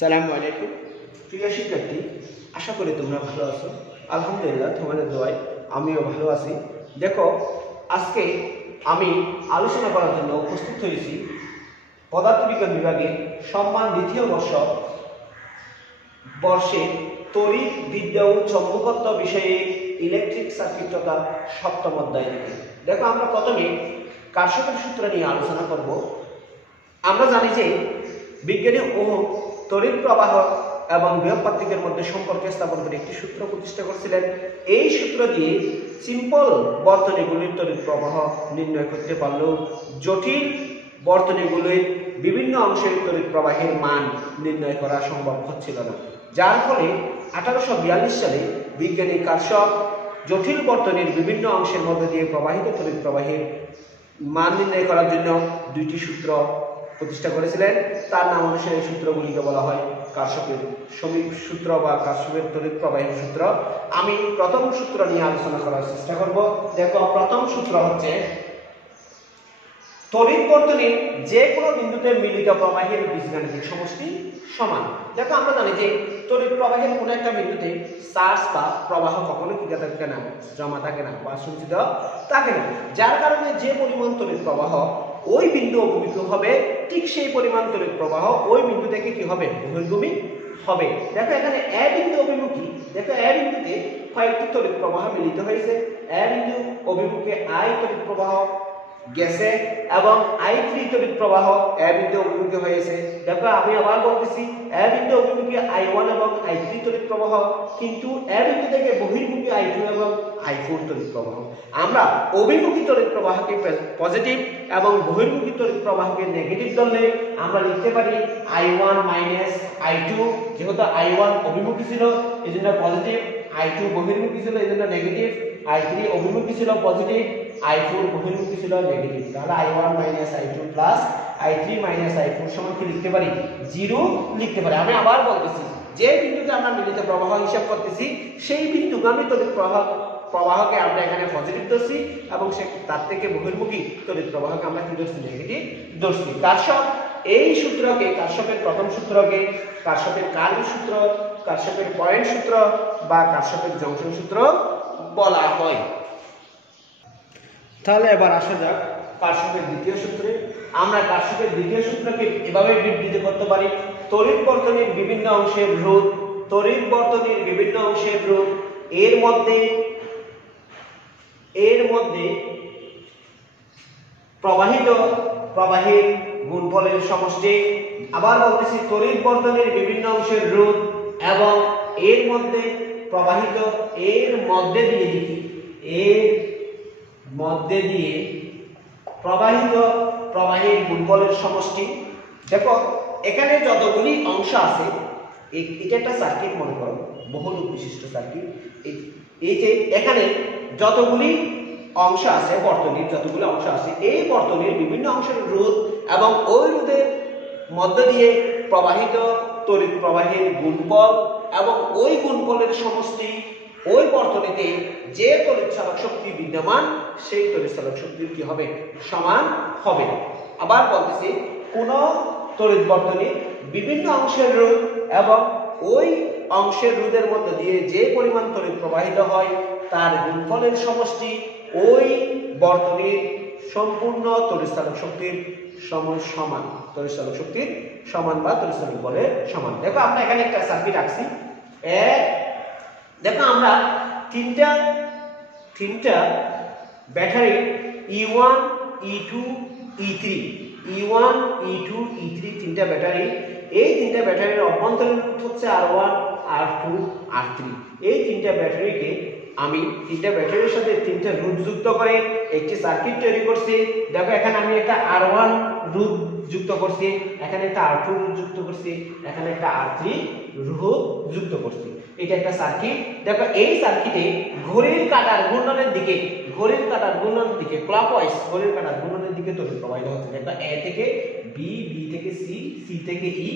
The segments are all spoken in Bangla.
সালামু আলাইকুম প্রিয় শিক্ষার্থী, আশা করি তোমরা ভালো আছো। আলহামদুলিল্লাহ, তোমাদের দোয়ায় আমিও ভালো আছি। দেখো, আজকে আমি আলোচনা করার জন্য উপস্থিত হয়েছি পদার্থবিজ্ঞান বিভাগে সম্মান দ্বিতীয় বর্ষে তড়িৎ বিদ্যা ও চৌম্বকত্ব বিষয়ে ইলেকট্রিক সার্কিট তথা সপ্তম অধ্যায় থেকে। দেখো, আমরা প্রথমে কার্শফের সূত্র নিয়ে আলোচনা করব। আমরা জানি যে বিজ্ঞানী ওহম তড়িৎ প্রবাহ এবং বিভবপার্থক্যের মধ্যে সম্পর্ক স্থাপন করে একটি সূত্র প্রতিষ্ঠা করেছিলেন। এই সূত্র দিয়ে সিম্পল বর্তনীগুলির তড়িৎ প্রবাহ নির্ণয় করতে পারলেও জটিল বর্তনীগুলির বিভিন্ন অংশের তড়িৎ প্রবাহের মান নির্ণয় করা সম্ভব হচ্ছিল না, যার ফলে 1842 সালে বিজ্ঞানী কার্শফ জটিল বর্তনীর বিভিন্ন অংশের মধ্যে দিয়ে প্রবাহিত তড়িৎ প্রবাহের মান নির্ণয় করার জন্য দুইটি সূত্র প্রতিষ্ঠা করেছিলেন। তার নাম অনুসারে এই সূত্রগুলিকে বলা হয় কার্শফের সমীপ সূত্র বা কার্শফের তড়িৎ প্রবাহের সূত্র। আমি প্রথম সূত্র নিয়ে আলোচনা করার চেষ্টা করব। দেখো, প্রথম সূত্র হচ্ছে তড়িৎ বর্তনীর যে কোনো বিন্দুতে মিলিত প্রবাহের বীজগাণিতিক সমষ্টি সমান। দেখো, আমরা জানি যে তড়িৎ প্রবাহের কোনো একটা বিন্দুতে চার্জ বা প্রবাহ কখনো কি থাকে না, জমা থাকে না বা সঞ্চিত থাকে না, যার কারণে যে পরিমাণ তড়িৎ প্রবাহ ওই বিন্দু অভিমুখী হবে, ঠিক সেই পরিমাণ তড়িৎ প্রবাহ ওই বিন্দু থেকে কি হবে, বহির্গামী হবে। দেখো, এখানে এ বিন্দু অভিমুখী, দেখো এ বিন্দুতে কয়েকটি তড়িৎ প্রবাহ মিলিত হয়েছে। এ বিন্দু অভিমুখে আই তড়িৎ প্রবাহ গেছে এবং I3 তড়িৎ প্রবাহ এ বিন্দু অভিমুখে হয়েছে। দেখো, আমি আবার বলতেছি, এ বিন্দু অভিমুখে I1 এবং I3 তড়িৎ প্রবাহ, কিন্তু এ বিন্দু থেকে বহির্মুখী I2 এবং I4 তড়িৎ প্রবাহ। আমরা অভিমুখী তড়িৎ প্রবাহকে পজিটিভ এবং বহির্মুখী তড়িৎ প্রবাহকে নেগেটিভ ধরলে আমরা লিখতে পারি I1 মাইনাস I2। যেহেতু I1 অভিমুখী ছিল এজন্য পজিটিভ, I2 বহির্মুখী ছিল এজন্য নেগেটিভ, I3 অভিমুখী ছিল পজিটিভ, I4 বহির্মুখী ছিল নেগেটিভ। তাহলে I1 minus I2 plus I3 minus I4 সমান কি লিখতে পারি, 0 লিখতে পারি। আমি আবার বলতেছি, যে বিন্দুতে আমরা মিলিত প্রবাহ হিসাব করতেছি সেই বিন্দুগামী তড়িৎ প্রবাহকে আমরা এখানে পজিটিভ ধরছি এবং তার থেকে বহির্মুখী তড়িৎ প্রবাহকে আমরা কি ধরছি, নেগেটিভ ধরছি। কার্শফ এই সূত্রকে, কার্শফের প্রথম সূত্রকে কার্শফের কার্ল সূত্র, কার্শফের পয়েন্ট সূত্র বা কার্শফের জংশন সূত্র বলা হয়। তাহলে এবার আসা যাক কার্শফের দ্বিতীয় সূত্রে। আমরা কার্শফের দ্বিতীয় সূত্রকে এভাবে বিবৃত করতে পারি: তড়িৎ বর্তনীর বিভিন্ন অংশের রোধ, তড়িৎ বর্তনীর বিভিন্ন অংশের রোধ এর মধ্যে প্রবাহিত প্রবাহের গুণফলের সমষ্টি। আবার বলতেছি, তড়িৎ বর্তনীর বিভিন্ন অংশের রোধ এবং এর মধ্যে প্রবাহিত, এর মধ্যে দিয়ে প্রবাহিত প্রবাহের গুণফলের সমষ্টি। দেখো, এখানে যতগুলি অংশ আছে, এটা একটা সার্কিট মনে করো, বহুল বিশিষ্ট সার্কিট। এই যে এখানে যতগুলি অংশ আছে, বর্তনীর যতগুলি অংশ আছে, এই বর্তনীর বিভিন্ন অংশের রোধ এবং ওই রোধের মধ্য দিয়ে প্রবাহিত তড়িৎ প্রবাহের গুণফল এবং ওই গুণফলের সমষ্টি, ওই বর্তনীতে যে তড়িৎ চালক শক্তি বিদ্যমান সেই তড়িৎ চালক শক্তির কি হবে, সমান হবে। আবার বলতেছি, কোন তড়িৎ বর্তনীর বিভিন্ন অংশের রোধ এবং ওই অংশের রোধের মধ্যে দিয়ে যে পরিমাণ তড়িৎ প্রবাহিত হয় তার গুণফলের সমষ্টি ওই বর্তনীর সম্পূর্ণ তড়িৎ চালক শক্তির সমান, তড়িৎ চালক শক্তির সমান বা তড়িৎ চালক বলের সমান। দেখো, আমরা এখানে একটা সার্কিট আঁকছি। দেখো, আমরা তিনটা battery E1 E2 E3 E1 E2 E3 তিনটা ব্যাটারি। এই তিনটা ব্যাটারির অভ্যন্তরীণ রোধ হচ্ছে R1 R2 R3। এই তিনটা ব্যাটারিকে আমি তিনটা ব্যাটারির সাথে তিনটা রোধ যুক্ত করে একটি সার্কিট তৈরি করছি। দেখো, এখানে আমি একটা R1 রোধ যুক্ত করছি, এখানে একটা R2 রোধ যুক্ত করছি, এখানে একটা R3 রোধ যুক্ত করছি। এটা একটা সার্কিট। দেখো, এই সার্কিটে ঘড়ির কাঁটার ঘূর্ণনের দিকে ক্লকওয়াইজ ঘড়ির কাঁটার ঘূর্ণনের দিকে তড়িৎ প্রবাহিত হচ্ছে। দেখো, এ থেকে বি, বি থেকে সি, সি থেকে ই,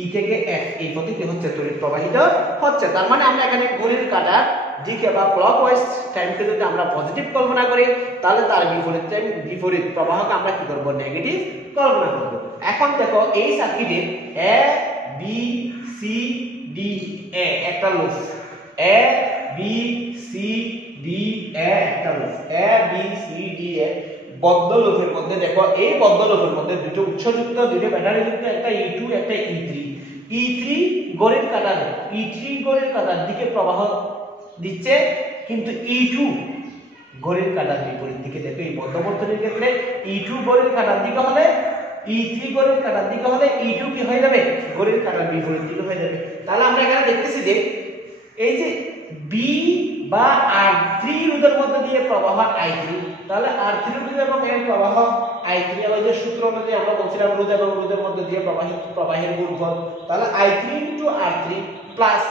ই থেকে এফ, এই পথে কি হচ্ছে, তড়িৎ প্রবাহিত হচ্ছে। তার মানে আমরা এখানে ঘড়ির কাঁটার দিকে বা ক্লকওয়াইজ টাইমকে যদি আমরা পজিটিভ কল্পনা করি, তাহলে তার বিপরীত প্রবাহকে আমরা কি করব, নেগেটিভ কল্পনা করব। এখন দেখো, এই সার্কিটে A B C D A একটা loop, A B C D A একটা loop, A B C D A বদ্ধ লুপের মধ্যে দেখো এই বদ্ধ লুপের মধ্যে দুটো উৎসযুক্ত দুটো ব্যাটারি যুক্ত একটা E2 একটা E3, E3 ঘড়ির কাঁটার দিকে প্রবাহ দিচ্ছে, কিন্তু E2 ঘড়ির কাঁটার বিপরীত দিকে। দেখো এই বদ্ধ বর্তনীর ক্ষেত্রে E2 ঘড়ির কাঁটার দিকে হলে E3 ঘড়ির কাঁটার দিকে হলে E2 কি হয়ে যাবে, ঘড়ির কাঁটার বিপরীত দিকে হয়ে যাবে। তাহলে আমরা এখানে দেখতেছি যে এই যে B বা R3 রোধের মধ্যে দিয়ে প্রবাহ I3, তাহলে R3 রোধ এবং এর প্রবাহ I3 এর যে সূত্র অনুযায়ী আমরা বলছিলাম রোধ এবং রোধের মধ্যে দিয়ে প্রবাহের গুণফল, তাহলে I3 * R3 প্লাস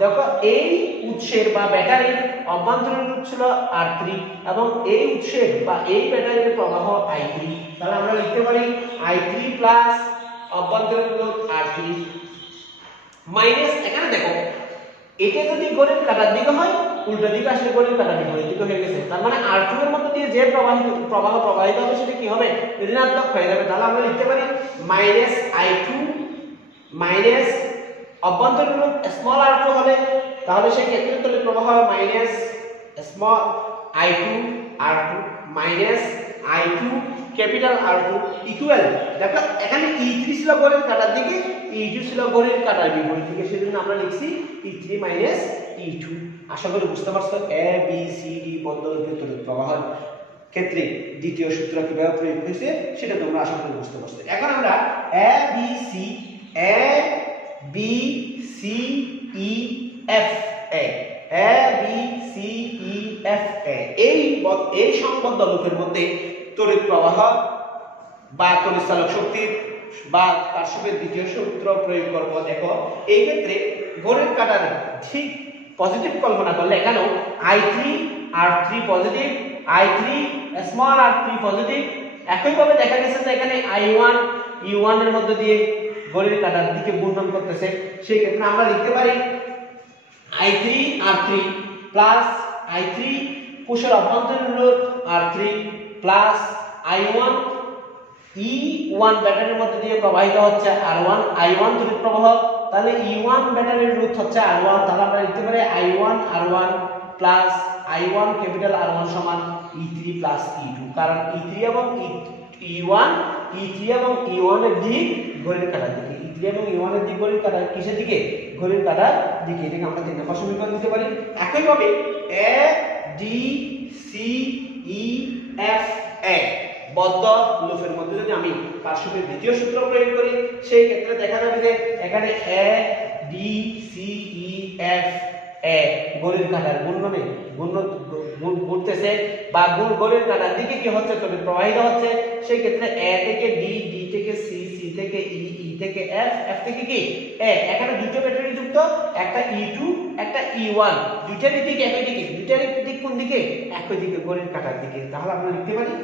দেখো এই উৎসের বা ব্যাটারির অভ্যন্তরীণ রোধ ছিল R3 এবং এই উৎসের বা এই ব্যাটারির প্রবাহ I3, তাহলে আমরা লিখতে পারি I3 প্লাস অভ্যন্তরীণ রোধ R3 মাইনাস এখানে দেখো এটা যদি ঘড়ির কাঁটার দিকে হয় উল্টো দিকে আসলে ঘড়ির কাঁটার বিপরীত দিকে হয়ে গেছে, তার মানে R2 এর মধ্যে দিয়ে যে প্রবাহ প্রবাহিত হবে সেটা কি হবে, ঋণাত্মক হয়ে যাবে। তাহলে আমরা লিখতে পারি মাইনাস I2 মাইনাস অভ্যন্তরীণ রোধ স্মল r2 হবে, তাহলে সেই ক্ষেত্রে তড়িৎ প্রবাহ হবে minus small I2 R2 minus I2 capital R2 equal, দেখো এখানে E3 ছিল ঘড়ির কাঁটার দিকে, E2 ছিল ঘড়ির কাঁটার বিপরীত দিকে, সেজন্য আমরা লিখছি E3 মাইনাস E2। আশা করি বুঝতে পারছো এ বি সি ডি বদ্ধ লুপের তড়িৎ প্রবাহের ক্ষেত্রে দ্বিতীয় সূত্র কিভাবে প্রয়োগ হয়েছে সেটা তোমরা আশা করি বুঝতে পারছো। এখন আমরা A B C E F A B C E F A এই সংবদ্ধ লুপের মধ্যে তড়িৎ প্রবাহ বা তড়িৎ চালক শক্তির বা কারশফের দ্বিতীয় সূত্র প্রয়োগ করব। দেখো এই ক্ষেত্রে ঘড়ির কাঁটার ঠিক পজিটিভ কল্পনা করলে এখানেও I3 R3 positive, I3 small r3 positive, একইভাবে দেখা গেছে যে এখানে I1 E1 এর মধ্যে দিয়ে ঘড়ির কাঁটার দিকে ঘূর্ণন করতেছে, সেই ক্ষেত্রে আমরা লিখতে পারি I3 R3 প্লাস I3 কোষের অভ্যন্তরীণ রোধ R3 প্লাস I1 E1 ব্যাটারির মধ্যে দিয়ে প্রবাহিত হচ্ছে R1 I1 তড়িৎ প্রবাহ, তাহলে E1 ব্যাটারির রোধ হচ্ছে R1, তাহলে আমরা লিখতে পারি I1 R1 plus I1 capital R1 সমান E3 প্লাস E2, কারণ E3 এবং E1 এর দিক ঘড়ির কাঁটার দিকে, E3 এবং E1 এর দিক ঘড়ির কাঁটার কিসের দিকে, ঘড়ির কাঁটার দিকে, এটাকে আমরা 3 নম্বর সমীকরণ দিতে পারি। একইভাবে A D C E F A বদ্ধ লুপের মধ্যে যদি আমি কারশফের দ্বিতীয় সূত্র প্রয়োগ করি সেই ক্ষেত্রে দেখা যাবে যে এখানে A D C E F A ঘড়ির কাঁটার ঘুরতেছে বা ঘড়ির কাঁটার দিকে কি হচ্ছে, তড়িৎ প্রবাহিত হচ্ছে, সেই ক্ষেত্রে A থেকে D D থেকে C C থেকে E E থেকে F F থেকে কি A, এখানে দুটো ব্যাটারি যুক্ত, একটা E2 একটা E1, দুইটার দিক একই দিকে, দুইটার দিক কোন দিকে, একই দিকে ঘড়ির কাঁটার দিকে। তাহলে আমরা লিখতে পারি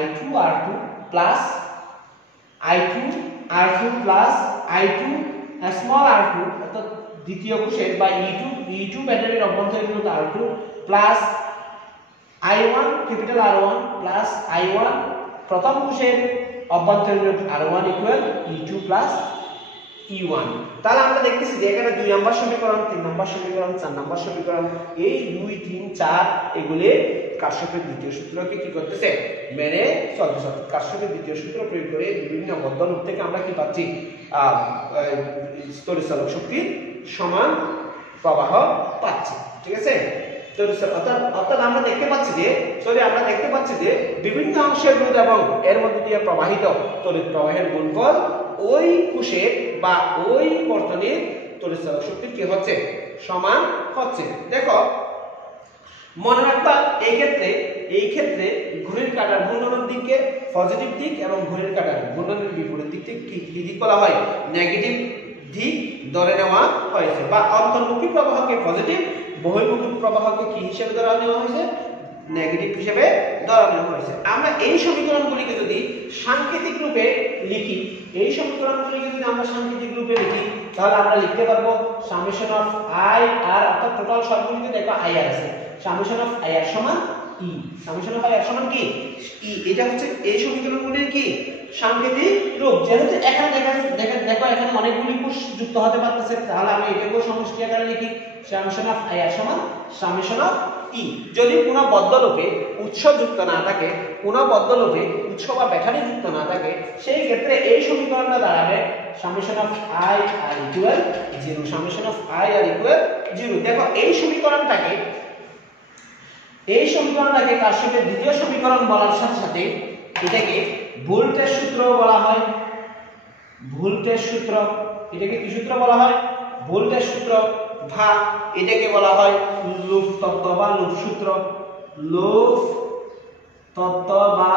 I2 R2 plus I2 small r2 অর্থাৎ দ্বিতীয় কোষের বা E2 ব্যাটারির অভ্যন্তরীণ রোধ R2 plus I1 capital R1 plus I1 প্রথম কোষের অভ্যন্তরীণ রোধ R1 equal E2 plus E1। তাহলে আমরা দেখতেছি যে এখানে 2 নম্বর সমীকরণ, 3 নম্বর সমীকরণ, 4 নম্বর সমীকরণ, এই 2 3 4 এগুলি কারশফের দ্বিতীয় সূত্রকে কি করতেছে, মেনে চলতেছে। কারশফের দ্বিতীয় সূত্র প্রয়োগ করে বিভিন্ন বদ্ধ লুপ থেকে আমরা কি পাচ্ছি, তড়িৎ চালক শক্তির সমান প্রবাহ পাচ্ছি, ঠিক আছে। অর্থাৎ আমরা দেখতে পাচ্ছি যে বিভিন্ন অংশের রোধ এবং এর মধ্যে দিয়ে প্রবাহিত তড়িৎ প্রবাহের গুণফল ওই কোষের বা ওই বর্তনীর তড়িৎ চালক শক্তির কি হচ্ছে, সমান হচ্ছে। দেখো মনে রাখবা এই ক্ষেত্রে ঘড়ির কাঁটার ঘূর্ণনের দিককে পজিটিভ দিক এবং ঘড়ির কাঁটার ঘূর্ণনের বিপরীত দিককে কি দিক বলা হয়, নেগেটিভ দিক ধরে নেওয়া হয়েছে, বা অন্তর্মুখী প্রবাহকে পজিটিভ, বহির্মুখী প্রবাহকে কি হিসেবে ধরা নেওয়া হয়েছে, নেগেটিভ হিসেবে ধরা নেওয়া হয়েছে। আমরা এই সমীকরণগুলিকে যদি সাংকেতিক রূপে লিখি, তাহলে আমরা লিখতে পারবো সামেশন অফ আই আর, অর্থাৎ টোটাল সবগুলিতে দেখো আই আর আছে, সামেশন অফ আই আর সমান ই, সামেশন অফ আই আর সমান কি ই। এটা হচ্ছে এই সমীকরণগুলির কি সাংকেতিক রূপ। যেহেতু এখানে দেখো এখানে অনেকগুলি কোষ যুক্ত হতে পারতেছে, তাহলে আমি এটাকেও সমষ্টি আকারে লিখি সামেশন অফ i সমান সামেশন অফ ই। যদি কোনো বদ্ধলোপে উৎস যুক্ত না থাকে, কোনো বদ্ধলোপে উৎস বা ব্যাটারি যুক্ত না থাকে, সেই ক্ষেত্রে এই সমীকরণটা দাঁড়াবে summation of i R equal 0, summation of i R equal 0। দেখো এই সমীকরণটাকে কারশফের দ্বিতীয় সমীকরণ বলার সাথে সাথে এটাকে ভোল্টেজ সূত্র বলা হয়। ভোল্টেজ সূত্র, এটাকে কি সূত্র বলা হয়? ভোল্টেজ সূত্র। বা এটাকে বলা হয় লুপ তত্ত্ব বা লুপ সূত্র। লুপ তত্ত্ব বা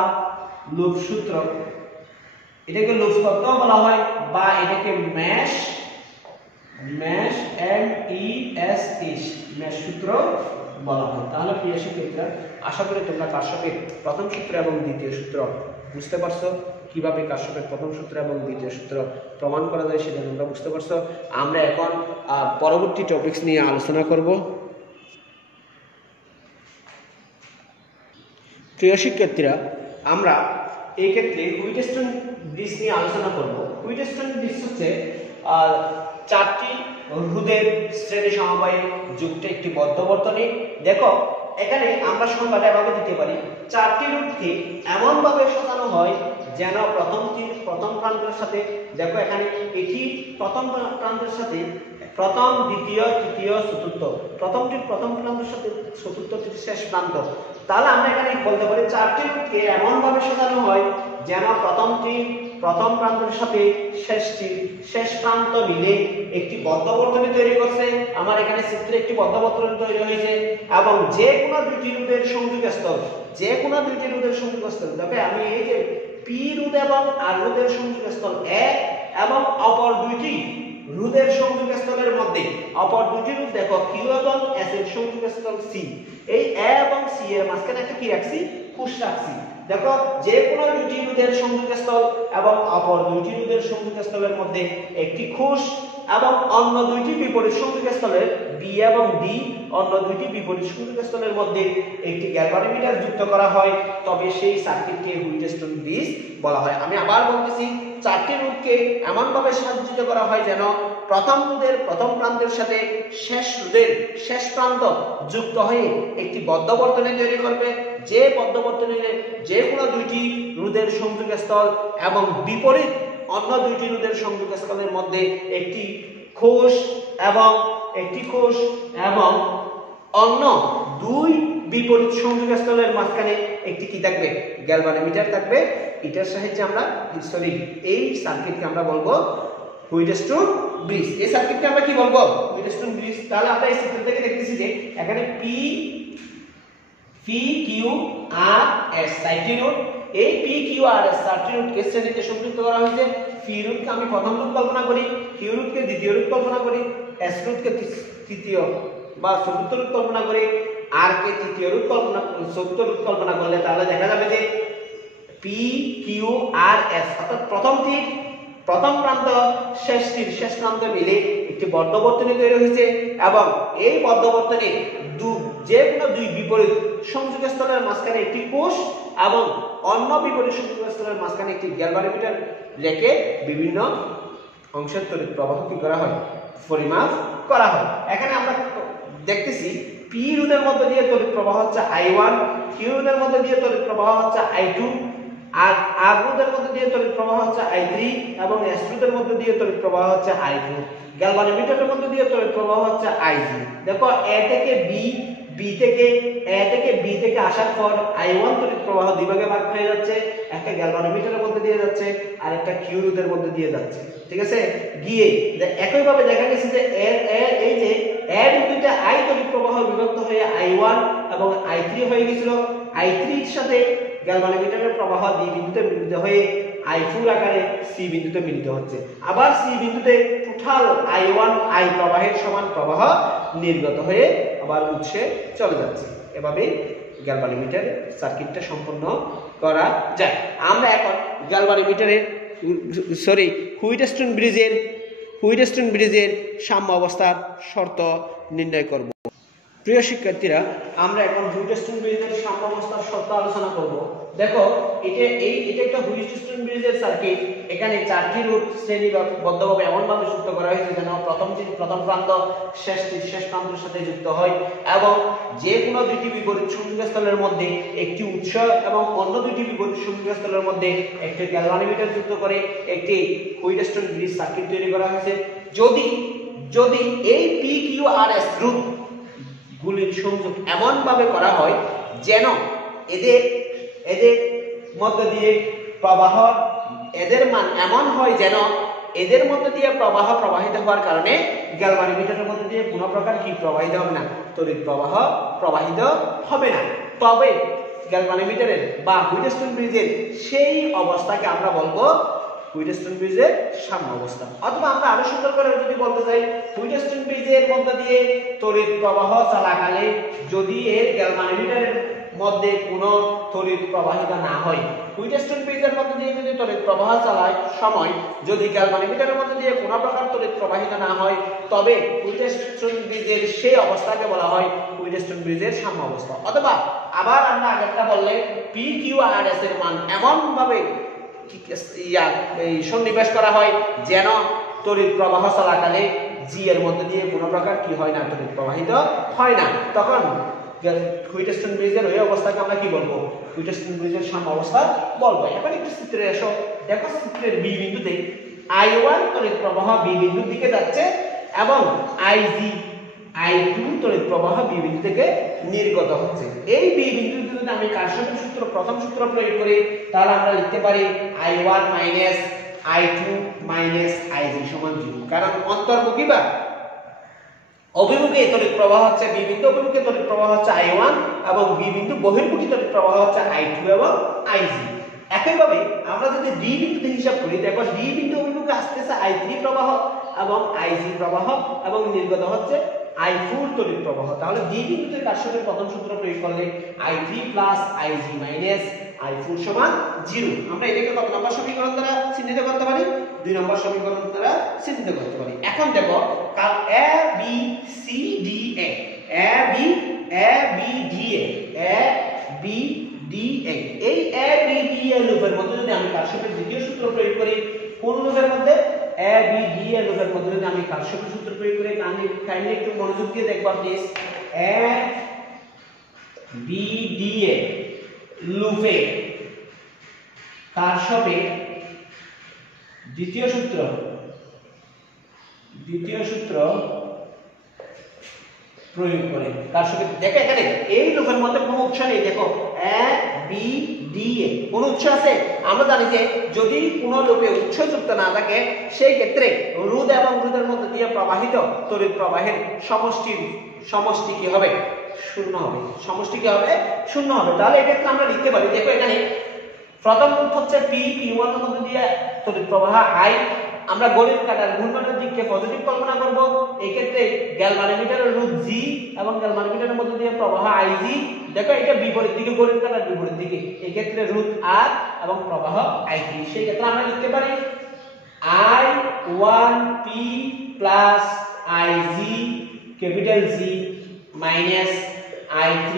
লুপ সূত্র, এটাকে লুপ তত্ত্ব বলা হয়, বা এটাকে মেশ মেশ সূত্র বলা হয়। তাহলে প্রিয় শিক্ষার্থীরা, আশা করি তোমরা কারশফের প্রথম সূত্র এবং দ্বিতীয় সূত্র বুঝতে পারছো। কিভাবে কারশফের প্রথম সূত্র এবং দ্বিতীয় সূত্র প্রমাণ করা যায় সেটা তোমরা বুঝতে পারছো। আমরা এখন পরবর্তী টপিকস নিয়ে আলোচনা করব। প্রিয় শিক্ষার্থীরা, আমরা এই ক্ষেত্রে হুইটস্টোন ব্রিজ নিয়ে আলোচনা করব। হুইটস্টোন ব্রিজ হচ্ছে চারটি রোধের শ্রেণী সমবায়ে যুক্ত একটি বদ্ধ বর্তনী। দেখো এখানে আমরা সংজ্ঞাটা এভাবে দিতে পারি, চারটি রোধকে এমন ভাবে সাজানো হয় যেন প্রথম প্রান্তের সাথে, দেখো এখানে এটি প্রথম প্রান্তের সাথে প্রথম, দ্বিতীয়, তৃতীয়, চতুর্থ, প্রথমটি প্রথম প্রান্তের সাথে চতুর্থটি শেষ প্রান্ত। তাহলে আমরা এখানে বলতে পারি চারটি রোধকে এমন ভাবে সাজানো হয় যেন প্রথমটি প্রথম প্রান্তের সাথে শেষ প্রান্ত মিলে একটি বদ্ধ বর্তনী তৈরি করছে। আমার এখানে চিত্রে একটি বদ্ধ বর্তনী তৈরি হয়েছে, এবং যে কোনো দুইটি রোধের সংযোগস্থল, তবে আমি এই যে পি রোধ এবং আর রোধের সংযোগস্থল এক এবং অপর দুইটি রোধের সংযোগস্থলের মধ্যে, অপর দুটি রোধ দেখো কিউ এবং এস এর সংযোগস্থল সি, এই এ এবং সি এর মাঝখানে একটা কি রাখছি? কোষ রাখছি। দেখো যে কোনো দুইটি রোধের সংযোগস্থল এবং অপর দুইটি রোধের সংযোগস্থলের মধ্যে একটি কোষ এবং অন্য দুইটি বিপরীত সংযোগস্থলের বি এবং ডি, অন্য দুইটি বিপরীত সংযোগস্থলের মধ্যে একটি গ্যালভানোমিটার যুক্ত করা হয়, তবে সেই সার্কিটকে হুইটস্টোন ব্রিজ বলা হয়। আমি আবার বলতেছি, চারটি রোধকে এমন ভাবে সজ্জিত করা হয় যেন প্রথম রোধের প্রথম প্রান্তের সাথে শেষ রোধের শেষ প্রান্ত যুক্ত হয়ে একটি বদ্ধ বর্তনী তৈরি করবে, যে বদ্ধ বর্তনীতে যে কোনো দুইটি রোধের সংযোগস্থল এবং বিপরীত অন্য দুইটি রোধের সংযোগস্থলের মধ্যে একটি কোষ এবং অন্য দুই বিপরীত সংযোগস্থলের মাঝখানে একটি কি থাকবে? গ্যালভানোমিটার থাকবে। এটার সাহায্যে আমরা এই সার্কিটকে আমরা বলবো হুইটস্টোন ব্রিজ। এই সার্কিটকে আমরা কি বলবো? Wheatstone bridge. তাহলে আমরা এই চিত্র থেকে দেখতেছি যে এখানে পি কিউ আর এস চারটি রোধ, এই পি কিউ আর এস চারটি রোধকে শ্রেণীতে সংযুক্ত করা হয়েছে। পি রোধকে আমি প্রথম রোধ কল্পনা করি, কিউ রোধকে দ্বিতীয় রোধ কল্পনা করি, এস রোধকে তৃতীয় বা চতুর্থ রোধ কল্পনা করি, আর কে তৃতীয় রোধ চতুর্থ রোধ কল্পনা করলে তাহলে দেখা যাবে যে পি কিউ আর এস অর্থাৎ প্রথম প্রান্ত শেষ প্রান্ত মিলে একটি বদ্ধ বর্তনী তৈরি হয়েছে, এবং এই বদ্ধ বর্তনী যে কোনো দুই বিপরীত সংযোগস্থলের মাঝখানে একটি কোষ এবং অন্য বিপরীত সংযোগস্থলের মাঝখানে একটি গ্যালভানোমিটার রেখে বিভিন্ন অংশের তড়িৎ প্রবাহ কি করা হয়? পরিমাপ করা হয়। এখানে আমরা দেখতেছি পি রোধের মধ্যে দিয়ে তড়িৎ প্রবাহ হচ্ছে I1, কিউ রোধের মধ্যে দিয়ে তড়িৎ প্রবাহ হচ্ছে I2, আর রোধের মধ্যে দিয়ে তড়িৎ প্রবাহ হচ্ছে I3, এবং এস রোধের মধ্যে দিয়ে তড়িৎ প্রবাহ হচ্ছে I4। গ্যালভানোমিটারের মধ্যে দিয়ে তড়িৎ প্রবাহ হচ্ছে IG। দেখো এ থেকে বি থেকে আসার পর I1 তড়িৎ প্রবাহ দুই ভাগে ভাগ হয়ে যাচ্ছে, একটা গ্যালভানোমিটারের মধ্যে দিয়ে যাচ্ছে আর একটা কিউ রোধের মধ্যে দিয়ে যাচ্ছে, ঠিক আছে? গিয়ে একই ভাবে দেখা গেছে যে এই যে এর দুইটা আই তড়িৎ প্রবাহ বিভক্ত হয়ে I1 এবং I3 হয়ে গিয়েছিল। I3 এর সাথে গ্যালভানোমিটারের প্রবাহ দ্বি বিন্দুতে মিলিত হয়ে I4 আকারে সি বিন্দুতে মিলিত হচ্ছে। আবার সি বিন্দুতে টোটাল I1 I প্রবাহের সমান প্রবাহ নির্গত হয়ে আবার উৎসে চলে যাচ্ছে। এভাবে গ্যালভানোমিটার সার্কিটটা সম্পন্ন করা যায়। আমরা এখন হুইটস্টোন ব্রিজের সাম্য অবস্থার শর্ত নির্ণয় করব। প্রিয় শিক্ষার্থীরা, আমরা এখন হুইটস্টোন ব্রিজের সাম্যাবস্থার শর্ত আলোচনা করব। দেখো, এটা একটা হুইটস্টোন ব্রিজের সার্কিট। এখানে চারটি রুট শ্রেণীবদ্ধভাবে এমনভাবে যুক্ত করা হয়েছে যেন প্রথম প্রান্ত শেষ প্রান্তের সাথে যুক্ত হয়, এবং যে কোনো দুটি বিপরীত সংযোগস্থলের মধ্যে একটি উৎস এবং অন্য দুটি বিপরীত সংযোগস্থলের মধ্যে একটি গ্যালভানোমিটার যুক্ত করে একটি হুইটস্টোন ব্রিজ সার্কিট তৈরি করা হয়েছে। যদি এই PQRS রুট গুলির সংযোগ এমন ভাবে করা হয় যেন এদের মধ্য দিয়ে প্রবাহ, এদের মান এমন হয় যেন এদের মধ্য দিয়ে প্রবাহ প্রবাহিত হওয়ার কারণে গ্যালভানোমিটারের মধ্য দিয়ে কোনো প্রকার কি প্রবাহিত হবে না, তড়িৎ প্রবাহ প্রবাহিত হবে না, তবে গ্যালভানোমিটারের বা হুইটস্টোন ব্রিজের সেই অবস্থাকে আমরা বলবো হুইটস্টোন ব্রিজের সাম্য অবস্থা। অথবা আমরা আরো সুন্দর করে যদি বলতে চাই, হুইটস্টোন ব্রিজের মধ্য দিয়ে তড়িৎ প্রবাহ চলাকালে যদি এর গ্যালভানোমিটারের মধ্যে কোনো তড়িৎ প্রবাহিত না হয়, হুইটস্টোন ব্রিজের মধ্য দিয়ে যদি তড়িৎ প্রবাহ চালায় সময় যদি গ্যালভানোমিটারের মধ্য দিয়ে কোনো প্রকার তড়িৎ প্রবাহিত না হয়, তবে হুইটস্টোন ব্রিজের সেই অবস্থাকে বলা হয় হুইটস্টোন ব্রিজের সাম্য অবস্থা। অথবা আবার আমরা আগেরটা বললে PQRS এর মান এমন ভাবে সন্নিবেশ করা হয় যেন তড়িৎ প্রবাহ চলাকালে জি এর মধ্যে দিয়ে কোনো প্রকার কি হয় না, তড়িৎ প্রবাহিত হয় না, তখন হুইটস্টোন ব্রিজের ওই অবস্থাকে আমরা কি বলবো, হুইটস্টোন ব্রিজের সাম্য অবস্থা বলবো। এখন একটু চিত্রে এসো, দেখো চিত্রের বি বিন্দুতে I1 তড়িৎ প্রবাহ বি বিন্দুর দিকে যাচ্ছে এবং I2 তড়িৎ প্রবাহ বি বিন্দু থেকে নির্গত হচ্ছে। এই বি বিন্দুতে যদি আমি কারশফের সূত্র প্রথম সূত্র প্রয়োগ করি, তাহলে আমরা লিখতে পারি I1 minus I2 minus I3 সমান 0। কারণ অন্তর্মুখী বা অভিমুখী তড়িৎ প্রবাহ হচ্ছে বি বিন্দু, অভিমুখী তড়িৎ প্রবাহ হচ্ছে I1 এবং বি বিন্দু বহির্মুখী তড়িৎ প্রবাহ হচ্ছে I2 এবং I3। একইভাবে আমরা যদি ডি বিন্দুতে হিসাব করি, দেখো ডি বিন্দু অভিমুখে আসতেছে I3 প্রবাহ এবং I3 প্রবাহ এবং নির্গত হচ্ছে I4 তড়িৎ প্রবাহ। তাহলে ডি বিন্দুতে কারশফের প্রথম সূত্র প্রয়োগ করলে I3 plus I3 minus I4 সমান 0। আমরা এটাকে কত নম্বর সমীকরণ দ্বারা চিহ্নিত করতে পারি? 2 নম্বর সমীকরণ দ্বারা চিহ্নিত করতে পারি। এখন দেখো A B C D A এই A B D A লুপের মধ্যে যদি আমি কারশফের দ্বিতীয় সূত্র প্রয়োগ করি, কোন লুপের মধ্যে? A B D A লুপের মধ্যে যদি আমি কারশফের সূত্র প্রয়োগ করি, কাইন্ডলি একটু মনোযোগ দিয়ে দেখবা please. A B D A লুপে কারশফের দ্বিতীয় সূত্র প্রয়োগ করে কারশফের, দেখো এখানে এই লুপের মধ্যে কোনো উৎস নেই। দেখো A B D A কোন উৎস আছে? আমরা জানি যে যদি কোনো লুপে উৎস যুক্ত না থাকে, সেই ক্ষেত্রে রোধ এবং রোধের মধ্যে দিয়ে প্রবাহিত তড়িৎ প্রবাহের সমষ্টি কি হবে? শূন্য হবে। সমষ্টি কি হবে? শূন্য হবে। তাহলে এক্ষেত্রে আমরা লিখতে পারি, দেখো এখানে প্রথম রূপ হচ্ছে P1 এর মধ্যে দিয়ে তড়িৎ প্রবাহ I, আমরা ঘড়ির কাঁটার ঘূর্ণনের দিককে পজিটিভ কল্পনা করব। এই ক্ষেত্রে গ্যালভানোমিটারের রোধ G এবং গ্যালভানোমিটারের মধ্যে দিয়ে প্রবাহ IG, দেখো এটা বিপরীত দিকে, ঘড়ির কাঁটার বিপরীত দিকে, এই ক্ষেত্রে রোধ R এবং প্রবাহ IG। সেই ক্ষেত্রে আমরা লিখতে পারি I1P plus IG capital G minus I3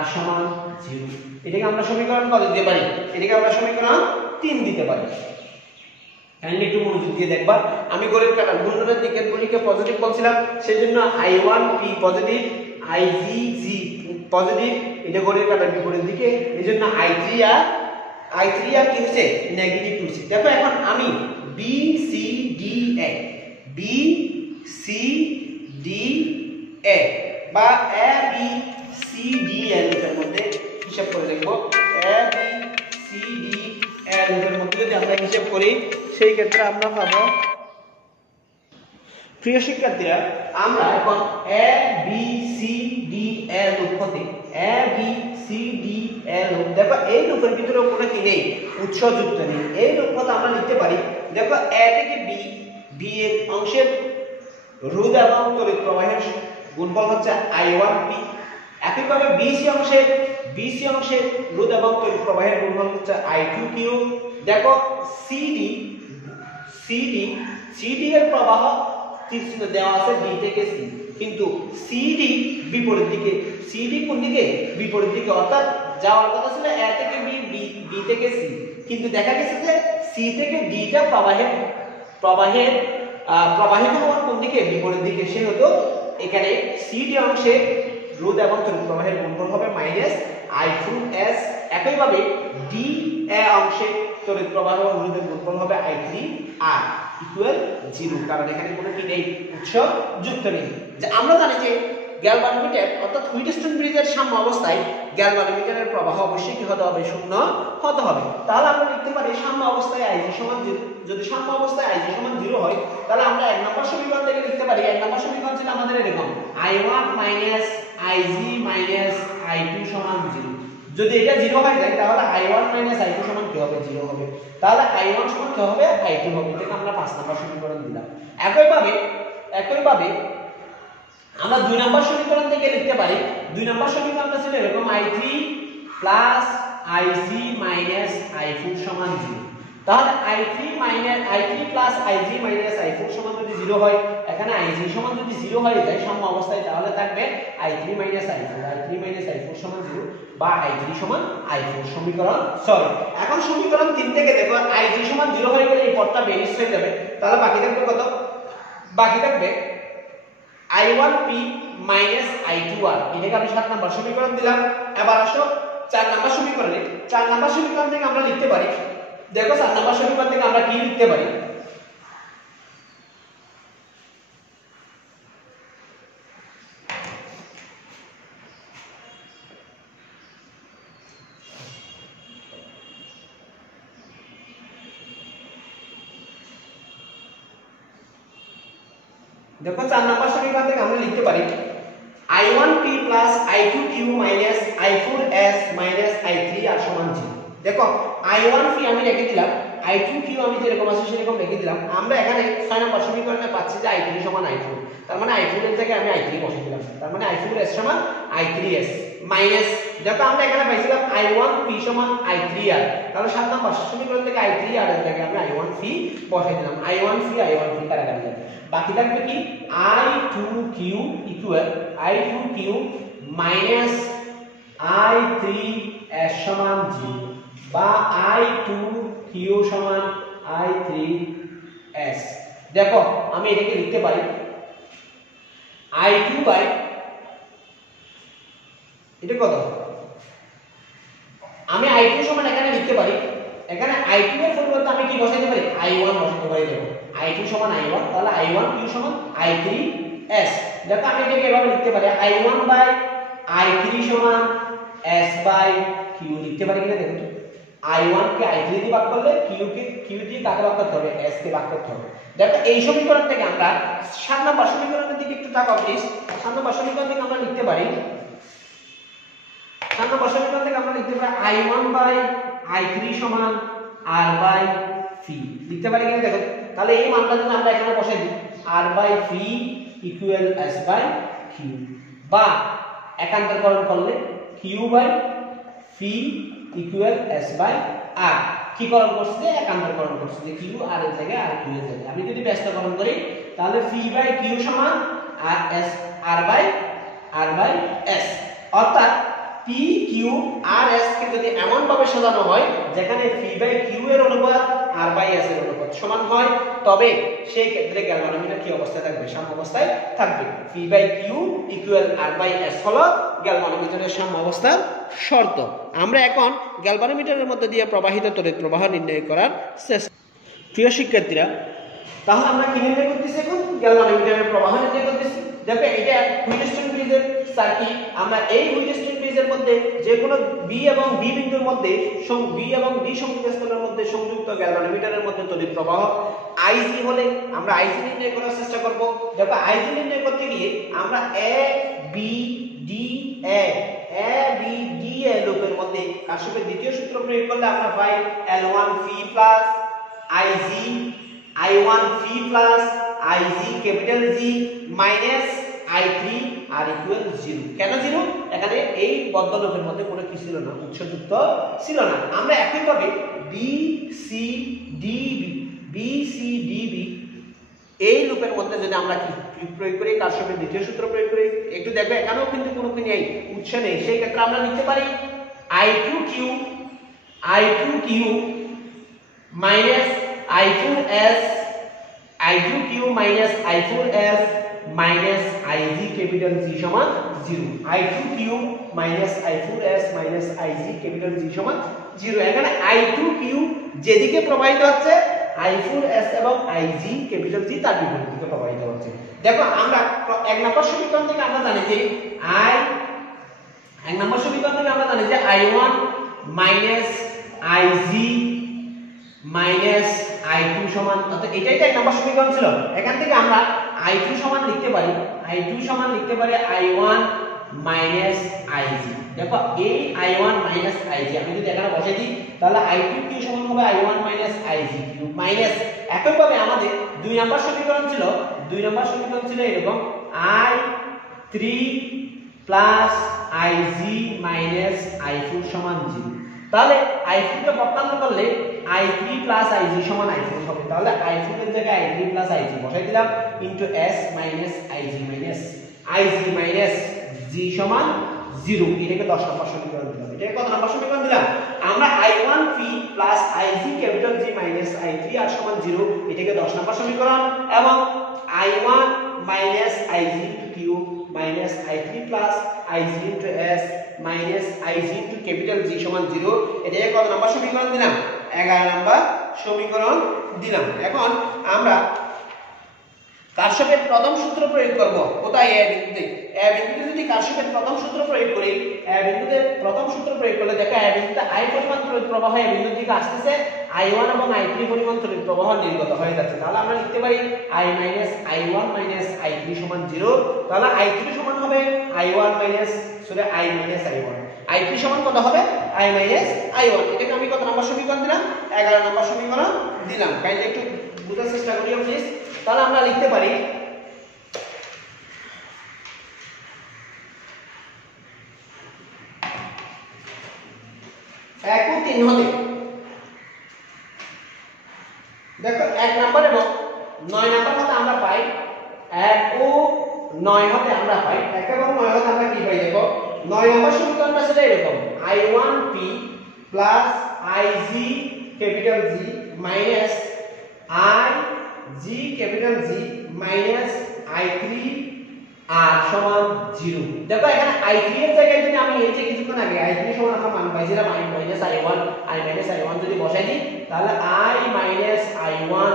R সমান 0। এটাকে আমরা সমীকরণ কত দিতে পারি? এটাকে আমরা সমীকরণ 3 দিতে পারি। কাইন্ডলি একটু মনোযোগ দিয়ে দেখবা, আমি ঘড়ির কাঁটার ঘূর্ণনের দিকের গুলিকে পজিটিভ বলছিলাম, সেজন্য I1P পজিটিভ, IG পজিটিভ, এটা ঘড়ির কাঁটার বিপরীত দিকে, এজন্য I3 আর কি হচ্ছে? নেগেটিভ হচ্ছে। দেখো এখন আমি B C D A বা A B C D A এর মধ্যে হিসাব করে দেখব। A B C D A এর মধ্যে যদি আমরা হিসাব করি, সেই ক্ষেত্রে আমরা পাবো, প্রিয় শিক্ষার্থীরা, আমরা এখন A B C D A loop হতে A B C D A loop, দেখো এই লুপের ভিতরে কোনো কি নেই, উৎস যুক্ত নেই। এই লুপ হতে আমরা লিখতে পারি, দেখো A থেকে B এর অংশের রোধ এবং তড়িৎ প্রবাহের গুণফল হচ্ছে I1P। একইভাবে BC অংশে রোধ এবং তড়িৎ প্রবাহের গুণফল হচ্ছে I2Q। দেখো CD এর প্রবাহ তীর চিহ্ন দেওয়া আছে বি থেকে সি, কিন্তু সিডি বিপরীত দিকে, সিডি কোন দিকে? বিপরীত দিকে, অর্থাৎ যাওয়ার কথা ছিল এ থেকে বি, বি থেকে সি, কিন্তু দেখা গেছে যে সি থেকে ডিটা প্রবাহিত হওয়ার কোন দিকে? বিপরীত দিকে। সেহেতু এখানে সিডি অংশে রোধ এবং তড়িৎ প্রবাহের গুণফল হবে মাইনাস আই থ্রু এস। একইভাবে ডি এ অংশে তড়িৎ প্রবাহ এবং রোধের গুণফল হবে আই থ্রি আর ইকুয়াল 0, কারণ এখানে কোনো কি নেই, উৎস যুক্ত নেই। যে আমরা জানি যে গ্যালভানোমিটার অর্থাৎ হুইটস্টোন ব্রিজের সাম্য অবস্থায় গ্যালভানোমিটারের প্রবাহ অবশ্যই কি হতে হবে? শূন্য হতে হবে। তাহলে আমরা লিখতে পারি সাম্য অবস্থায় আইজি সমান 0। যদি সাম্য অবস্থায় আইজি সমান 0 হয়, তাহলে আমরা এক নম্বর সমীকরণ থেকে লিখতে পারি, এক নম্বর সমীকরণ ছিল আমাদের এরকম I1 minus IG minus I2 সমান 0। যদি এটা 0 হয়ে যায়, তাহলে I1 মাইনাস I2 সমান কি হবে? 0 হবে। তাহলে I1 সমান কি হবে? I2 হবে। এটাকে আমরা 5 নম্বর সমীকরণ দিলাম। একইভাবে আমরা 2 নম্বর সমীকরণ থেকে লিখতে পারি, 2 নম্বর সমীকরণটা ছিল এরকম I3 plus IG minus I4 সমান 0। তাহলে I3 plus IG minus I4 সমান যদি 0 হয়, এখানে IG সমান যদি 0 হয়ে যায় সাম্য অবস্থায়, তাহলে থাকবে I3 মাইনাস I4 সমান 0 বা I3 সমান I4 সমীকরণ। সরি, এখন সমীকরণ 3 থেকে দেখো IG সমান 0 হয়ে গেলে এই পদটা বেরিয়ে হয়ে যাবে। তাহলে বাকি থাকবে কত? বাকি থাকবে I1P মাইনাস I2R। এটাকে আমি 7 নম্বর সমীকরণ দিলাম। এবার আসো 4 নম্বর সমীকরণে। 4 নম্বর সমীকরণ থেকে আমরা লিখতে পারি, দেখো 4 নম্বর সমীকরণ থেকে আমরা কি লিখতে পারি? দেখো 4 নম্বর সমীকরণ থেকে আমরা লিখতে পারি I1P plus I2Q minus I4S minus I3R সমান 0। দেখো I1P আমি রেখে দিলাম, I2Q আমি যেরকম আছে সেরকম রেখে দিলাম। আমরা এখানে 6 নম্বর সমীকরণে পাচ্ছি যে I3 সমান I4, তার মানে I4 এর জায়গায় আমি I3 বসিয়ে দিলাম, তার মানে I4S সমান I3S মাইনাস, দেখো আমরা এখানে পাইছিলাম I1P সমান I3R, তাহলে 7 নম্বর সমীকরণ থেকে I3R এর জায়গায় আমি I1P বসিয়ে দিলাম। I1P কাটাকাটি যাবে, বাকি থাকবে কি I2Q equal I2Q minus I3S সমান 0 বা I2Q সমান I3S। দেখো আমি এটাকে লিখতে পারি I2 বাই এটা কত? আমি I2 সমান এখানে লিখতে পারি, এখানে I2 এর পরিবর্তে আমি কি বসাইতে পারি? I1 বসাতে পারি। দেখো I2 সমান I1, তাহলে I1Q সমান I3S। দেখো আমি এটাকে এভাবে লিখতে পারি I1 বাই I3 সমান S বাই Q লিখতে পারি কিনা দেখো তো। I1 কে I3 দিয়ে ভাগ করলে Q দিয়ে কাকে ভাগ করতে হবে? S কে ভাগ করতে হবে। দেখো এই সমীকরণ থেকে আমরা 7 নম্বর সমীকরণের দিকে একটু তাকাও প্লিজ। 7 নম্বর সমীকরণ থেকে আমরা লিখতে পারি, 7 নম্বর সমীকরণ থেকে আমরা লিখতে পারি I1 বাই I3 সমান R বাই Phi লিখতে পারি কিনা দেখো। তাহলে এই মানটা যদি আমরা এখানে বসাই দিই R by Phi equal S by Q, বা একান্তরকরণ করলে Q by Phi equal S by R। কি করণ করছি? যে একান্তরকরণ করছি, যে Q R এর জায়গায় আর Q এর জায়গায় আমি যদি ব্যস্তকরণ করি, তাহলে Phi বাই Q সমান R বাই S। অর্থাৎ P Q R S কে যদি এমন ভাবে সাজানো হয় যেখানে Phi বাই Q এর অনুপাত R বাই S এর অনুপাত সমান হয়, তবে সেই ক্ষেত্রে গ্যালভানোমিটার কি অবস্থায় থাকবে? সাম্য অবস্থায় থাকবে। Phi by Q equal R by S হলো গ্যালভানোমিটারের সাম্য অবস্থার শর্ত। আমরা এখন গ্যালভানোমিটারের মধ্যে দিয়ে প্রবাহিত তড়িৎ প্রবাহ নির্ণয় করার চেষ্টা। প্রিয় শিক্ষার্থীরা, তাহলে আমরা কি নির্ণয় করতেছি? এখন গ্যালভানোমিটারের প্রবাহ নির্ণয় করতেছি। দেখো এটা হুইটস্টোন ব্রিজের সার্কিট। আমরা এই হুইটস্টোন ব্রিজের মধ্যে যে কোনো B এবং D বিন্দুর মধ্যে B এবং D সংযোগস্থলের মধ্যে সংযুক্ত গ্যালভানোমিটারের মধ্যে তড়িৎ প্রবাহ IG হলে আমরা IG নির্ণয় করার চেষ্টা করব। দেখো IG নির্ণয় করতে গিয়ে আমরা A B D A লুপের মধ্যে কারশফের দ্বিতীয় সূত্র প্রয়োগ করলে আমরা পাই L1 Phi plus IG I1 Phi plus IG capital G minus I3 আর ইকুয়াল 0। কেন 0? এখানে এই বদ্ধ লুপের মধ্যে কোনো কি ছিল না, উৎসযুক্ত ছিল না। আমরা একইভাবে B C D B এই লুপের মধ্যে যদি আমরা কি প্রয়োগ করি, কারশফের দ্বিতীয় সূত্র প্রয়োগ করি, একটু দেখবে এখানেও কিন্তু কোনো কি নেই, উৎস নেই, সেই ক্ষেত্রে আমরা লিখতে পারি I2Q minus I4S minus IG capital G সমান 0। I2Q minus I4S minus IG capital G সমান 0। এখানে I2Q যেদিকে প্রবাহিত হচ্ছে, I4S এবং IG ক্যাপিটাল G তার বিপরীত দিকে প্রবাহিত হচ্ছে। দেখো আমরা এক নম্বর সমীকরণ থেকে আমরা জানি যে I1 minus IG minus I2 সমান, অর্থাৎ এটাই তো এক নম্বর সমীকরণ ছিল। এখান থেকে আমরা I2 সমান লিখতে পারি I1 minus IG। দেখো এই I1 minus IG আমি যদি এখানে বসে দিই, তাহলে I2Q সমান হবে I1 minus IGQ মাইনাস, একইভাবে আমাদের দুই নম্বর সমীকরণ ছিল এরকম I3 plus IG minus I4 সমান 0। তাহলে I4 কে বক্রান্ত করলে I3 প্লাস IG সমান I4 হবে। তাহলে I4 এর জায়গায় I3 প্লাস IG বসাই দিলাম into S minus IG minus G সমান 0। এটাকে 10 নম্বর সমীকরণ দিলাম। এটাকে কত নম্বর সমীকরণ দিলাম? আমরা I1P plus IG capital G minus I3 আর সমান 0, এটাকে 10 নম্বর সমীকরণ, এবং I1 minus IG into Q minus I3 plus IG into S minus IG into capital G সমান 0, এটাকে কত নম্বর সমীকরণ দিলাম? 11 নম্বর সমীকরণ দিলাম। এখন আমরা কারশফের প্রথম সূত্র প্রয়োগ করব কোথায়? এ বিন্দুতে যদি কারশফের প্রথম সূত্র প্রয়োগ করি, দেখো এ বিন্দুতে I পরিমাণ তড়িৎ প্রবাহ এ বিন্দু থেকে আসতেছে, I1 এবং I3 পরিমাণ তড়িৎ প্রবাহ নির্গত হয়ে যাচ্ছে। তাহলে আমরা লিখতে পারি I minus I1 minus I3 সমান 0। তাহলে I3 সমান হবে I minus I1, I3 সমান কত হবে? I minus I1। এটাকে আমি কত নম্বর সমীকরণ দিলাম? 11 নম্বর সমীকরণ দিলাম। কাইন্ডলি একটু বোঝার চেষ্টা করিও প্লিজ। তাহলে আমরা লিখতে পারি এক ও 3 হতে, দেখো 1 নাম্বার এবং 9 নাম্বার হতে আমরা পাই 1 ও 9 হতে আমরা পাই 1 এবং 9 হতে আমরা কি পাই? দেখো 9 নম্বর সমীকরণটা সেটা এরকম I1P plus IG capital G minus IG capital G minus I3 আর সমান 0। দেখো এখানে I3 এর জায়গায় যদি আমি এই যে কিছুক্ষণ আগে I3 সমান আমরা মান পাইছিলাম I minus I1 যদি বসাই দিই, তাহলে I minus I1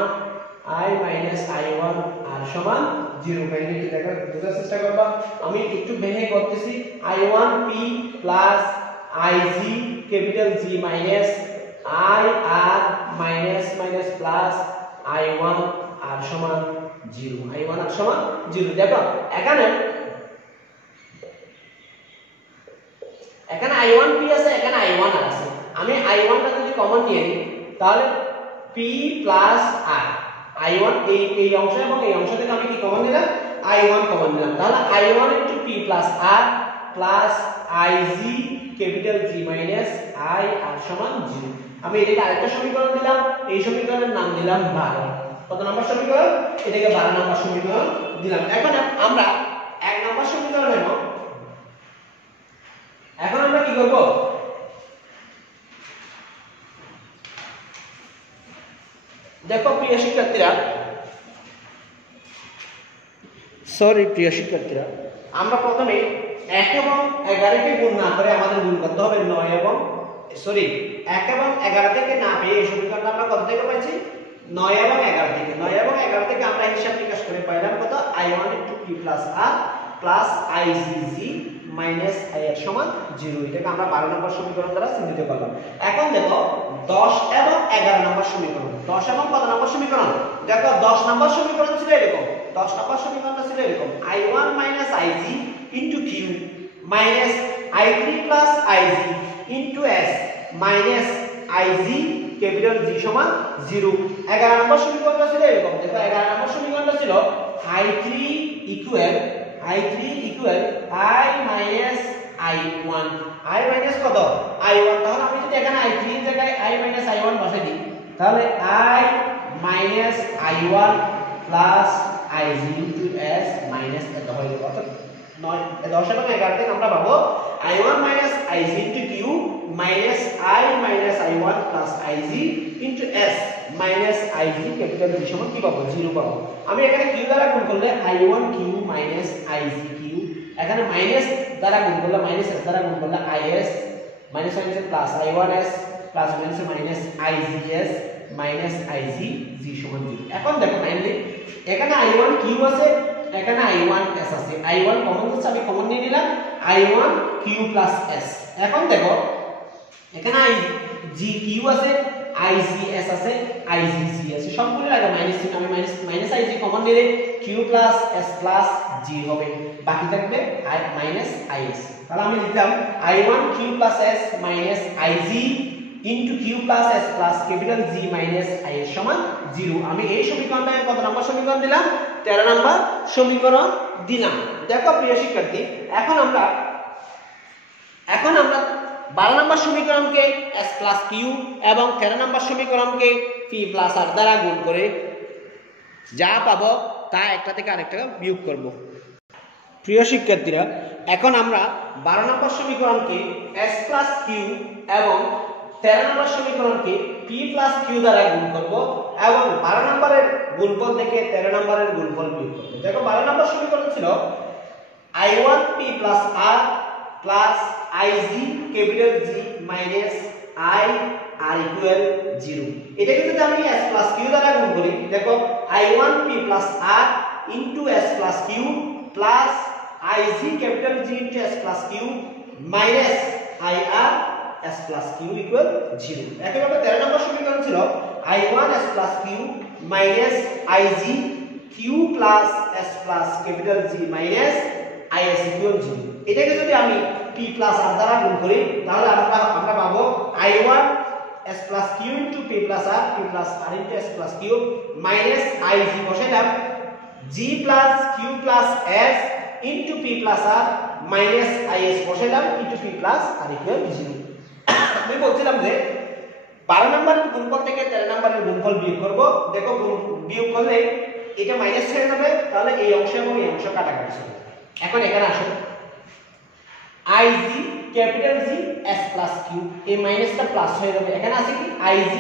আর সমান 0। কাইন্ডলি দেখো বোঝার চেষ্টা করবা, আমি একটু ভেঙে করতেছি I1P plus IG capital G minus I R minus plus I1 R সমান 0। দেখো এখানে I1P আছে, এখানে I1 আর আছে। আমি I1 টা যদি কমন নিয়ে নিই, তাহলে P প্লাস R, I1 এই অংশ এবং এই অংশ থেকে আমি কি কমন নিলাম? I1 কমন নিলাম। তাহলে I1 into P plus R plus IG capital G minus I আর সমান 0। আমি এটাকে আরেকটা সমীকরণ দিলাম, এই সমীকরণের নাম দিলাম 12। কত নম্বর সমীকরণ? এটাকে 12 নম্বর সমীকরণ দিলাম। এখন আমরা 1 নম্বর সমীকরণ নেব। এখন আমরা কি করব? দেখো প্রিয় শিক্ষার্থীরা, আমরা প্রথমে 1 এবং 11 কে গুণ না করে আমাদের গুণ করতে হবে 1 এবং 11 থেকে না পেয়ে এই সমীকরণটা আমরা কত থেকে পাইছি? 9 এবং 11 থেকে আমরা হিসাব নিকাশ করে পাইলাম কত? I1 into P plus R plus IGG minus I এর সমান 0। এটাকে আমরা 12 নম্বর সমীকরণ দ্বারা চিহ্নিত করলাম। এখন দেখো 10 এবং 11 নম্বর সমীকরণ, 10 এবং কত নম্বর সমীকরণ? দেখো 10 নম্বর সমীকরণ ছিল এরকম, I1 minus IG into Q minus I3 plus IG into S minus IG capital G সমান 0। 11 নম্বর সমীকরণটা ছিল এরকম, দেখো 11 নম্বর সমীকরণটা ছিল I3 equal I minus I1, I minus কত? I1। তাহলে আমি যদি এখানে I3 এর জায়গায় I minus I1 বসাই দিই, তাহলে I minus I1 plus IG into S minus এত হয়ে যাবে। অর্থাৎ 10 এবং 11 থেকে আমরা পাবো i1 minus IG into Q minus I minus i1 plus IG into S minus IG capital G সমান কি পাবো 0 পাবো। আমি এখানে কিউ দ্বারা গুণ করলে i1 Q minus IG Q, এখানে মাইনাস দ্বারা গুণ করলে মাইনাস এস দ্বারা গুণ করলে is minus minus plus i1s plus minus minus igs minus ig g সমান 0। এখন দেখো মাইনালি এখানে i1 কিউ আছে, এখানে i1 s আছে, i1 কমন হচ্ছে আমি কমন নিয়ে নিলাম i1 কিউ প্লাস s। এখন দেখো এখানে ig কিউ আছে, igs আছে, igg আছে, সবগুলো লাগে মাইনাস চিহ্ন, আমি মাইনাস ig কমন নিলে q plus s plus g হবে, বাকি থাকবে মাইনাস is। তাহলে আমি লিখলাম i1 q plus s minus ig into q plus s plus capital g minus is সমান 0। আমি এই সমীকরণটা কত নম্বর সমীকরণ দিলাম? 13 নম্বর সমীকরণ দিলাম। দেখো প্রিয় শিক্ষার্থী, এখন আমরা 12 নম্বর সমীকরণকে s প্লাস q এবং 13 নম্বর সমীকরণকে p প্লাস r দ্বারা গুণ করে যা পাবো তা একটা থেকে আরেকটা বিয়োগ করব। প্রিয় শিক্ষার্থীরা, এখন আমরা 12 নম্বর সমীকরণকে s প্লাস q এবং 13 নম্বর সমীকরণকে p প্লাস q দ্বারা গুণ করব এবং 12 নম্বরের গুণফল থেকে 13 নম্বরের গুণফল বিয়োগ করব। দেখো 12 নম্বর সমীকরণ ছিল i1 p plus r plus ig capital G minus i r equal 0। এটাকে যদি আমি s প্লাস q দ্বারা গুণ করি, দেখো i1 p plus r into s plus q plus ig capital G into s plus q minus i r s plus q equal 0। একইভাবে 13 নম্বর সমীকরণ ছিল i1 s plus q minus ig q plus s plus capital G minus is equal 0। এটাকে যদি আমি p প্লাস r দ্বারা গুণ করি তাহলে আমরা পাবো i1 s plus q into p plus r, p plus r into s plus q minus ig বসাইলাম g plus q plus s into p plus r minus is বসাইলাম into p plus r equal 0। আমি বলছিলাম যে 12 নম্বরের গুণফল থেকে 13 নম্বরের গুণফল বিয়োগ করব। দেখো বিয়োগ করলে এটা মাইনাস হয়ে যাবে, তাহলে এই অংশ এবং এই অংশ কাটাকাটি হবে। এখন এখানে আসো ig capital G s plus q, এই মাইনাসটা প্লাস হয়ে যাবে, এখানে আছে কি ig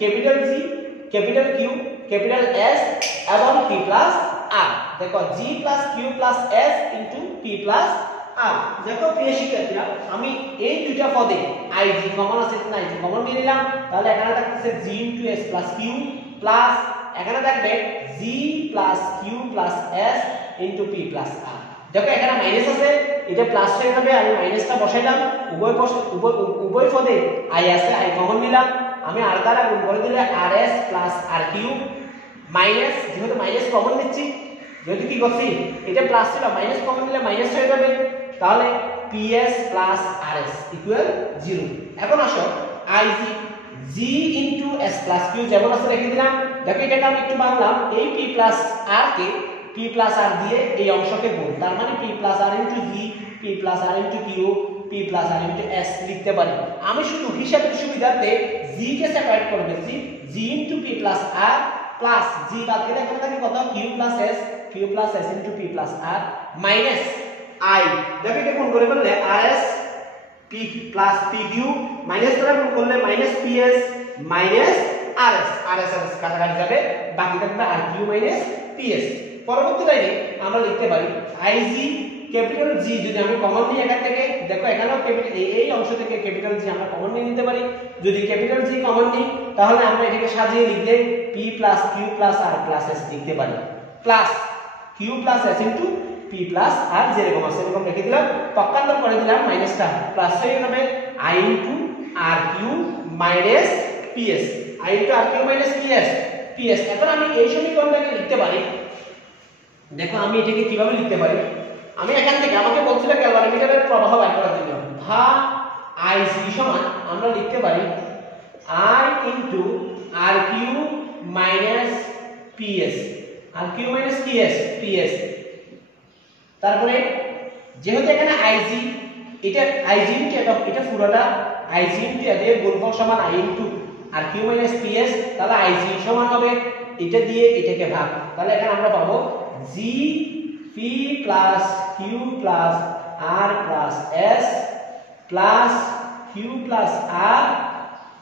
capital G capital q capital s এবং p প্লাস r। দেখো g plus q plus s into p plus r। দেখো প্রিয় শিক্ষার্থীরা, আমি এই দুইটা পদে ig কমন আছে না, ig কমন নিয়ে নিলাম, তাহলে এখানে থাকতেছে g into s plus q plus এখানে থাকবে g plus q plus s into p plus r। দেখো এখানে মাইনাস আছে, এটা প্লাস হয়ে যাবে, আমি মাইনাসটা বসাইলাম, উভয় পদে i আছে, i কমন নিলাম, আমি r দ্বারা গুণ করে দিলে rs plus r cube minus, যেহেতু মাইনাস কমন নিচ্ছি, যেহেতু কি করছি এটা প্লাস ছিল মাইনাস কমন নিলে মাইনাস হয়ে যাবে, তাহলে ps প্লাস rs ইকুয়াল 0। এখন আসো ig g into s plus q যেমন আছে রেখে দিলাম। দেখো এটাকে আমি একটু বাংলাম, এই p প্লাস r কে p প্লাস r দিয়ে এই অংশকে গুণ, তার মানে p plus r into g p plus r into q p plus r into s লিখতে পারি। আমি শুধু হিসাবের সুবিধার্থে g কে সেপারেট করে দিচ্ছি, g into p plus r plus g বাদ দিলে এখানে থাকে কত q plus s into p plus r minus i। দেখো এটা গুণ করে ফেললে rs p plus pq minus দ্বারা গুণ করলে মাইনাস ps মাইনাস rs কাটাকাটি যাবে, বাকি থাকবে rq মাইনাস ps। পরবর্তী লাইনে আমরা লিখতে পারি ig ক্যাপিটাল G যদি আমি কমন নিই এখান থেকে, দেখো এখানেও ক্যাপিটাল এই অংশ থেকে ক্যাপিটাল G আমরা কমন নিয়ে নিতে পারি। যদি ক্যাপিটাল G কমন নিই তাহলে আমরা এটাকে সাজিয়ে লিখলে p plus q plus r plus s লিখতে পারি, plus q plus s into p plus r যেরকম আছে এরকম রেখে দিলাম, পক্ষান্তর করে দিলাম, মাইনাসটা প্লাস হয়ে যাবে i into rq minus ps, i into rq minus ps। এখন আমি এই সমীকরণটাকে লিখতে পারি, দেখো আমি এটাকে কিভাবে লিখতে পারি, আমি এখান থেকে আমাকে বলছিল ক্যালভারিমিটারের প্রবাহ বের করার জন্য ভাগ ig সমান আমরা লিখতে পারি i into rq minus ps, rq minus ps। তারপরে যেহেতু এখানে ig এটা ig ইনটু এটা পুরোটা ig ইনটু এর গুণফল সমান i into rq minus ps, তাহলে ig সমান হবে এটা দিয়ে এটাকে ভাগ, তাহলে এখানে আমরা পাবো G P plus Q plus R plus S plus Q plus R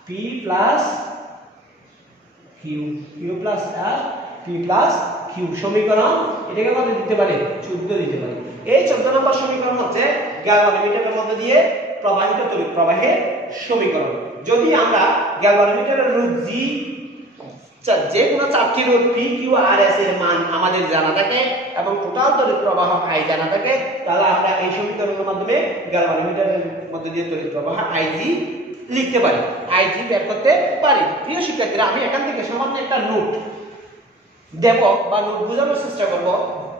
P plus Q, Q plus R P plus Q সমীকরণ এটাকে কত দিতে পারি 14 দিতে পারি। এই 14 নম্বর সমীকরণ হচ্ছে গ্যালভানোমিটারের মধ্যে দিয়ে প্রবাহিত তড়িৎ প্রবাহের সমীকরণ। যদি আমরা গ্যালভানোমিটারের রুট জি যে কোনো চারটি root P Q R S এর মান আমাদের জানা থাকে এবং টোটাল তড়িৎ প্রবাহ আই জানা থাকে, তাহলে আমরা এই সমীকরণের মাধ্যমে গ্যালভানোমিটারের মধ্যে দিয়ে তড়িৎ প্রবাহ আইজি লিখতে পারি, আইজি বের করতে পারি। প্রিয় শিক্ষার্থীরা, আমি এখান থেকে সামান্য একটা নোট দেব বা নোট বোঝানোর চেষ্টা করব,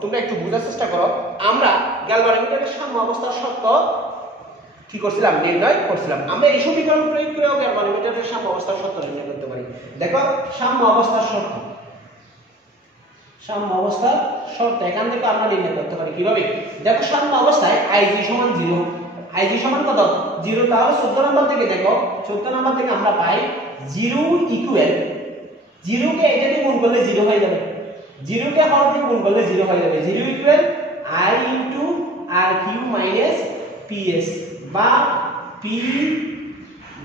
তোমরা একটু বোঝার চেষ্টা করো। আমরা গ্যালভানোমিটারের সাম্য অবস্থার শর্ত কি করছিলাম, নির্ণয় করছিলাম। আমরা এই সমীকরণ প্রয়োগ করেও গ্যালভানোমিটারের সাম্য অবস্থার শর্ত নির্ণয় করতে পারি। দেখো সাম্য অবস্থার শর্ত, সাম্য অবস্থার শর্ত এখান থেকে আমরা নির্ণয় করতে পারি কিভাবে? দেখো সাম্য অবস্থায় আইজি সমান 0, আইজি সমান কত 0, তাহলে 14 নম্বর থেকে দেখো 14 নম্বর থেকে আমরা পাই 0 ইকুয়াল 0 কে এটা দিয়ে গুণ করলে 0 হয়ে যাবে, 0 কে হর দিয়ে গুণ করলে 0 হয়ে যাবে, 0 equal i into R Q minus PS বা পি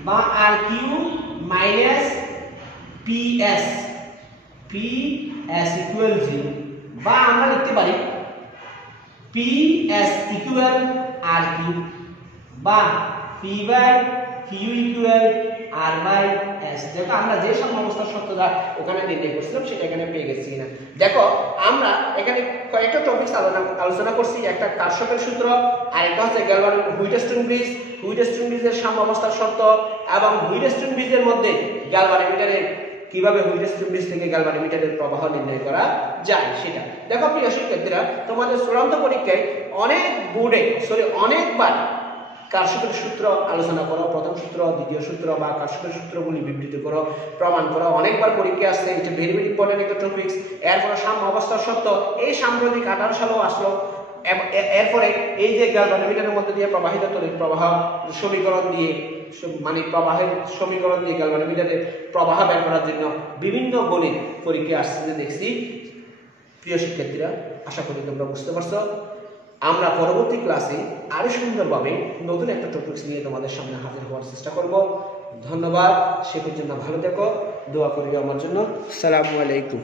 বা R Q minus PS, PS equal 0, বা আমরা লিখতে পারি পিএস ইকুয়াল আর কিউ বা P by Q equal R by S. দেখো আমরা যে সাম্য অবস্থার শর্তটা ওখানে নির্ণয় করছিলাম সেটা এখানে পেয়ে গেছি কিনা। দেখো আমরা এখানে কয়েকটা টপিকস আলোচনা করছি, একটা কারশফের সূত্র, আর একটা হচ্ছে হুইটস্টোন ব্রিজ, হুইটস্টোন ব্রিজের সাম্য অবস্থার শর্ত এবং হুইটস্টোন ব্রিজের মধ্যে গ্যালভানোমিটারের কিভাবে হুইটস্টোন ব্রিজ থেকে গ্যালভানোমিটারের প্রবাহ নির্ণয় করা যায় সেটা। দেখো প্রিয় শিক্ষার্থীরা, তোমাদের চূড়ান্ত পরীক্ষায় অনেক বোর্ডে অনেকবার কারশফের সূত্র আলোচনা করো, প্রথম সূত্র, দ্বিতীয় সূত্র বা কারশফের সূত্রগুলি বিবৃত করো, প্রমাণ করো, অনেকবার পরীক্ষা আসছে, এটা ভেরি ভেরি ইম্পর্টেন্ট একটা টপিকস। এরপরে সাম্য অবস্থার শর্ত, এই সাম্প্রতিক 18 সালেও আসলো। এরপরে এই যে গ্যালভানোমিটারের মধ্যে দিয়ে প্রবাহিত তড়িৎ প্রবাহ সমীকরণ দিয়ে, মানে প্রবাহের সমীকরণ দিয়ে গ্যালভানোমিটারের প্রবাহ বের করার জন্য বিভিন্ন গণিত পরীক্ষা আসছে দেখছি। প্রিয় শিক্ষার্থীরা, আশা করি তোমরা বুঝতে পারছো। আমরা পরবর্তী ক্লাসে আরো সুন্দরভাবে নতুন একটা টপিকস নিয়ে তোমাদের সামনে হাজির হওয়ার চেষ্টা করব। ধন্যবাদ, সে পর্যন্ত ভালো থেকো, দোয়া করিও আমার জন্য। আসসালামু আলাইকুম।